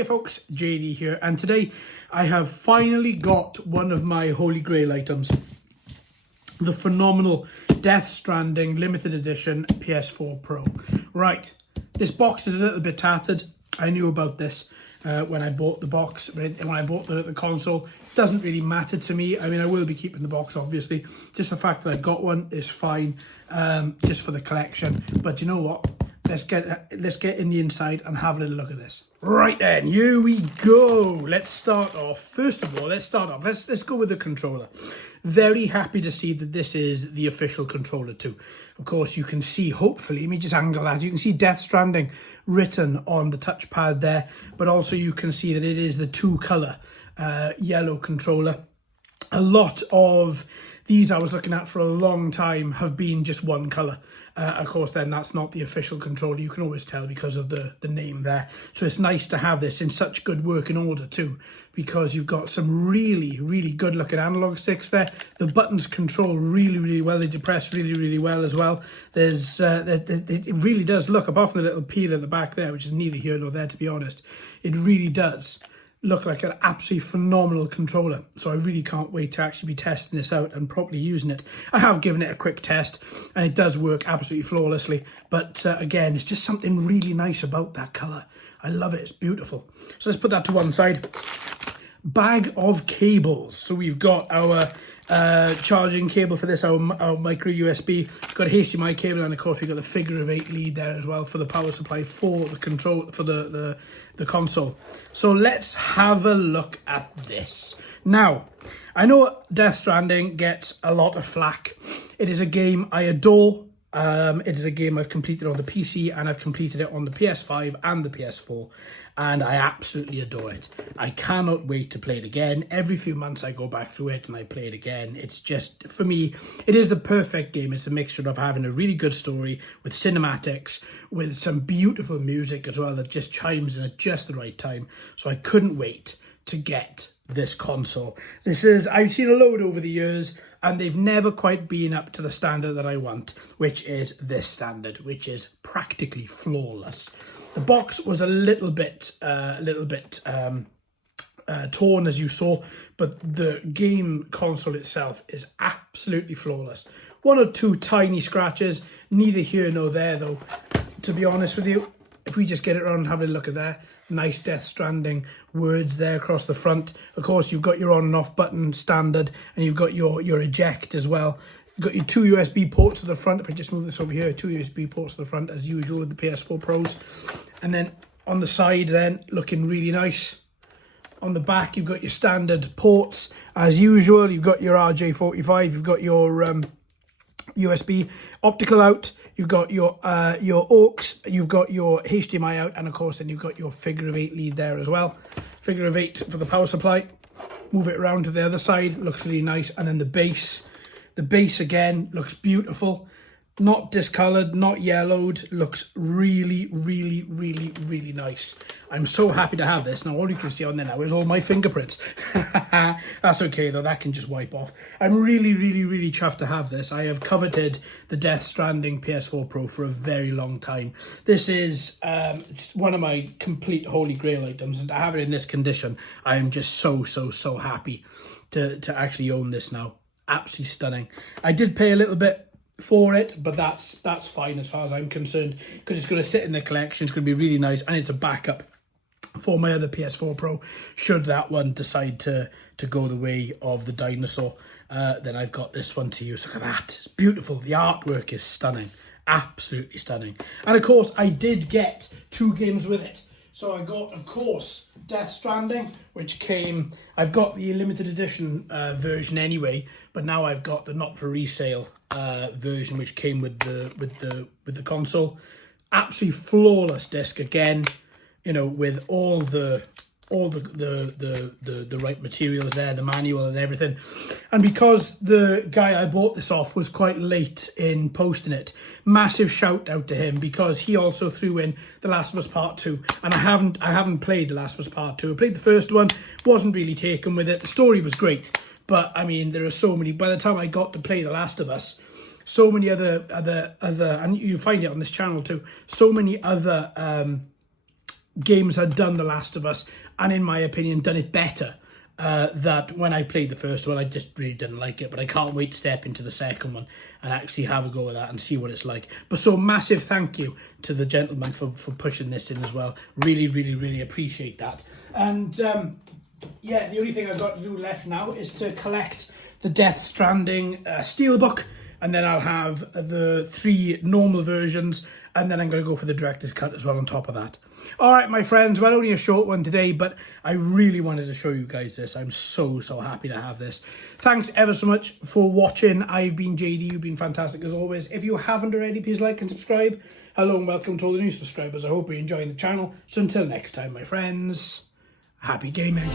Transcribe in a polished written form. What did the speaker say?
Hey folks, JD here, and today I have finally got one of my Holy Grail items. The phenomenal Death Stranding limited edition PS4 Pro. Right, this box is a little bit tattered. I knew about this when I bought the box, when I bought the console. It doesn't really matter to me. I mean, I will be keeping the box, obviously. Just the fact that I got one is fine, just for the collection. But you know what? Let's get in the inside and have a little look at this. Right then, here we go. Let's start off. First of all, let's go with the controller. Very happy to see that this is the official controller too. Of course, you can see, hopefully, let me just angle that. You can see Death Stranding written on the touchpad there, but also you can see that it is the two-color yellow controller. A lot of these I was looking at for a long time have been just one colour. Of course, then that's not the official controller. You can always tell because of the name there. So it's nice to have this in such good working order too, because you've got some really, really good looking analog sticks there. The buttons control really, really well. They depress really, really well as well. There's it really does look, apart from the little peel at the back there, which is neither here nor there to be honest, it really does look like an absolutely phenomenal controller. So I really can't wait to actually be testing this out and properly using it. I have given it a quick test and it does work absolutely flawlessly. But again, it's just something really nice about that colour. I love it, it's beautiful. So let's put that to one side. Bag of cables. So we've got our charging cable for this, our micro USB. We've got a HDMI cable, and of course we've got the figure of 8 lead there as well for the power supply for the control for the console. So let's have a look at this. Now, I know Death Stranding gets a lot of flack. It is a game I adore. It is a game I've completed on the PC and I've completed it on the PS5 and the PS4, and I absolutely adore it. I cannot wait to play it again. Every few months I go back through it and I play it again. It's just, for me, it is the perfect game. It's a mixture of having a really good story with cinematics, with some beautiful music as well that just chimes in at just the right time. So I couldn't wait to get this console. I've seen a load over the years, and they've never quite been up to the standard that I want, which is this standard, which is practically flawless. The box was a little bit torn, as you saw, but the game console itself is absolutely flawless. One or two tiny scratches, neither here nor there though, to be honest with you. If we just get it around and have a look at there, nice Death Stranding words there across the front. Of course, you've got your on and off button standard, and you've got your eject as well. You've got your two USB ports to the front. If I just move this over here, two USB ports to the front as usual with the PS4 Pros. And then on the side then, looking really nice. On the back, you've got your standard ports as usual. You've got your RJ45, you've got your USB optical out, you've got your aux, you've got your HDMI out, and of course then you've got your figure of 8 lead there as well. Figure of 8 for the power supply. Move it around to the other side, looks really nice. And then the base again looks beautiful. Not discoloured, not yellowed, looks really, really, really, really nice. I'm so happy to have this. Now, all you can see on there now is all my fingerprints. That's okay, though. That can just wipe off. I'm really, really, really chuffed to have this. I have coveted the Death Stranding PS4 Pro for a very long time. This is it's one of my complete Holy Grail items, and to have it in this condition, I am just so, so, so happy to actually own this now. Absolutely stunning. I did pay a little bit for it, but that's fine as far as I'm concerned, because it's going to sit in the collection. It's going to be really nice, and it's a backup for my other PS4 Pro should that one decide to go the way of the dinosaur. Then I've got this one to use. Look at that, it's beautiful. The artwork is stunning, absolutely stunning. And of course I did get 2 games with it. So I got, of course, Death Stranding, which came, I've got the limited edition version anyway, but now I've got the not for resale version, which came with the console. Absolutely flawless disc again, you know, with all the right materials there, the manual and everything. And because the guy I bought this off was quite late in posting it, massive shout out to him, because he also threw in The Last of Us Part 2, and I haven't played The Last of Us Part 2. I played the first one, wasn't really taken with it. The story was great, but I mean, there are so many, by the time I got to play The Last of Us, so many other, and you find it on this channel too, so many other games had done The Last of Us, and in my opinion, done it better. That when I played the first one, I just really didn't like it, but I can't wait to step into the second one and actually have a go with that and see what it's like. But so massive thank you to the gentleman for pushing this in as well. Really, really, really appreciate that. And yeah, the only thing I've got to do left now is to collect the Death Stranding steelbook, and then I'll have the 3 normal versions, and then I'm going to go for the director's cut as well on top of that. All right, my friends, well, only a short one today, but I really wanted to show you guys this. I'm so happy to have this. Thanks ever so much for watching. I've been JD. You've been fantastic as always. If you haven't already, please like and subscribe. Hello and welcome to all the new subscribers. I hope you're enjoying the channel. So until next time, my friends, happy gaming.